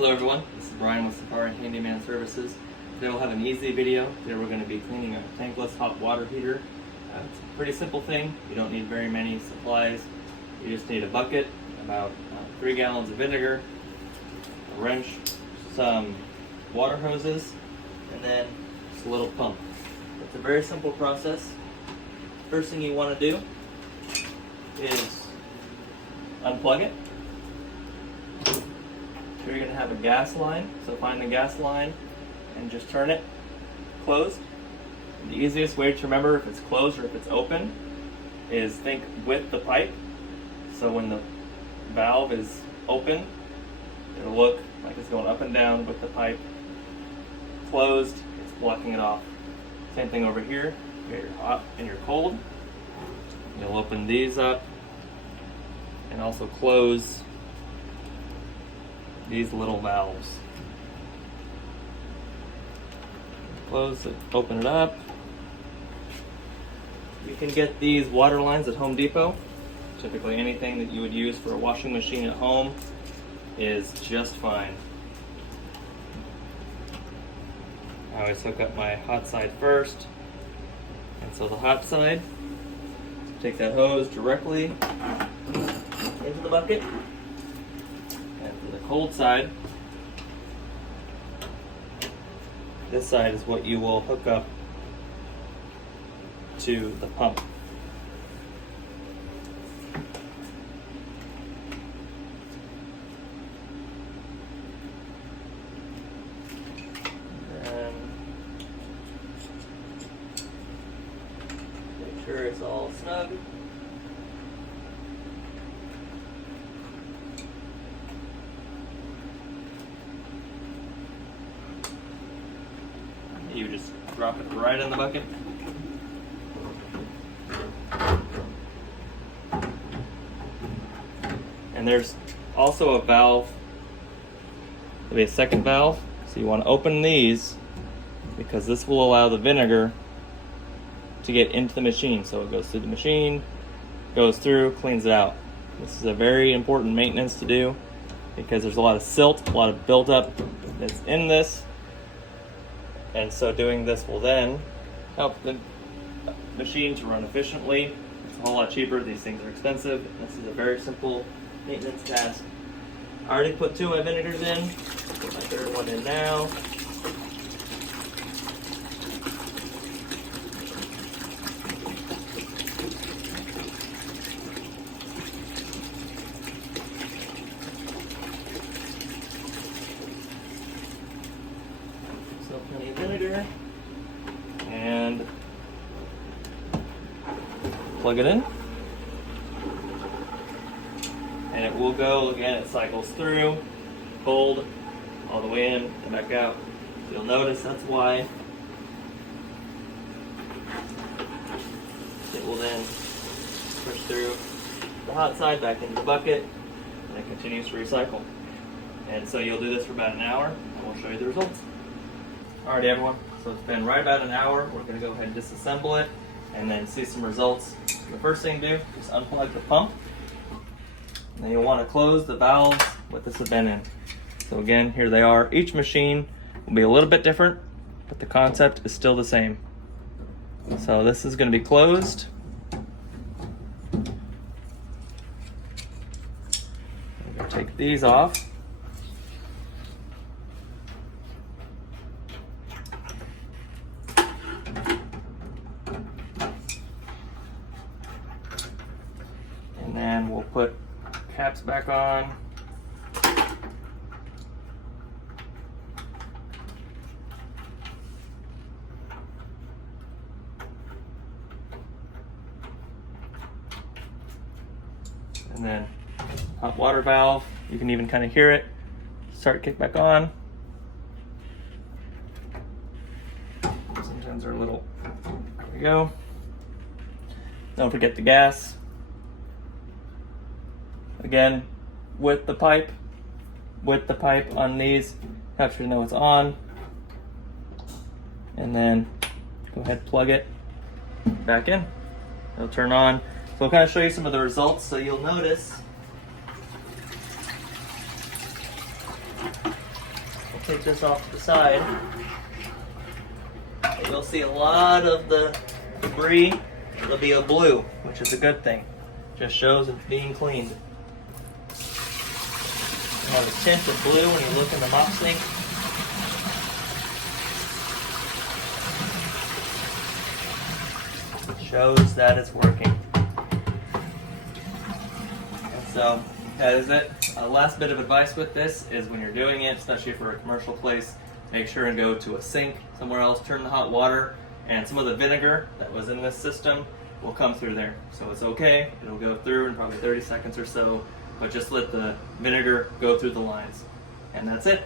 Hello everyone, this is Brian with Safari Handyman Services. Today we'll have an easy video. Today we're going to be cleaning a tankless hot water heater. It's a pretty simple thing. You don't need very many supplies. You just need a bucket, about 3 gallons of vinegar, a wrench, some water hoses, and then just a little pump. It's a very simple process. First thing you want to do is unplug it. You're going to have a gas line, so find the gas line and just turn it closed. The easiest way to remember if it's closed or if it's open is think with the pipe. So when the valve is open, it'll look like it's going up and down. With the pipe closed, it's blocking it off. Same thing over here. You're hot and you're cold. You'll open these up and also close these little valves. Close it, open it up. You can get these water lines at Home Depot. Typically anything that you would use for a washing machine at home is just fine. I always hook up my hot side first. And so the hot side, take that hose directly into the bucket. And for the cold side, this side is what you will hook up to the pump. And make sure it's all snug. You just drop it right in the bucket. And there's also a valve. There'll be a second valve. So you want to open these because this will allow the vinegar to get into the machine. So it goes through the machine, goes through, cleans it out. This is a very important maintenance to do because there's a lot of silt, a lot of buildup that's in this. And so doing this will then help the machine to run efficiently. It's a whole lot cheaper. These things are expensive. This is a very simple maintenance task. I already put 2 of my vinegars in. Put my 3rd one in now. So plenty of vinegar, and plug it in, and it will go again. It cycles through cold all the way in and back out. You'll notice that's why it will then push through the hot side back into the bucket, and it continues to recycle. And so you'll do this for about an hour, and we'll show you the results. Alrighty everyone, so it's been right about an hour. We're going to go ahead and disassemble it and then see some results. The first thing to do is unplug the pump. And then you'll want to close the valves with this been in. So again, here they are. Each machine will be a little bit different, but the concept is still the same. So this is going to be closed. I'm going to take these off. And then we'll put caps back on. And then hot water valve, you can even kind of hear it start kick back on. Sometimes they're a little, there we go. Don't forget the gas. Again, with the pipe on these, helps you know it's on. And then go ahead, plug it back in. It'll turn on. So I'll kind of show you some of the results. So you'll notice take this off to the side, you'll see a lot of the debris. It'll be a blue, which is a good thing. Just shows it's being cleaned. You have a tint of blue when you look in the mop sink. Shows that it's working. And so that is it. Last bit of advice with this is when you're doing it, especially for a commercial place, make sure and go to a sink somewhere else, turn the hot water, and some of the vinegar that was in this system will come through there. So it's okay, it'll go through in probably 30 seconds or so, but just let the vinegar go through the lines. And that's it.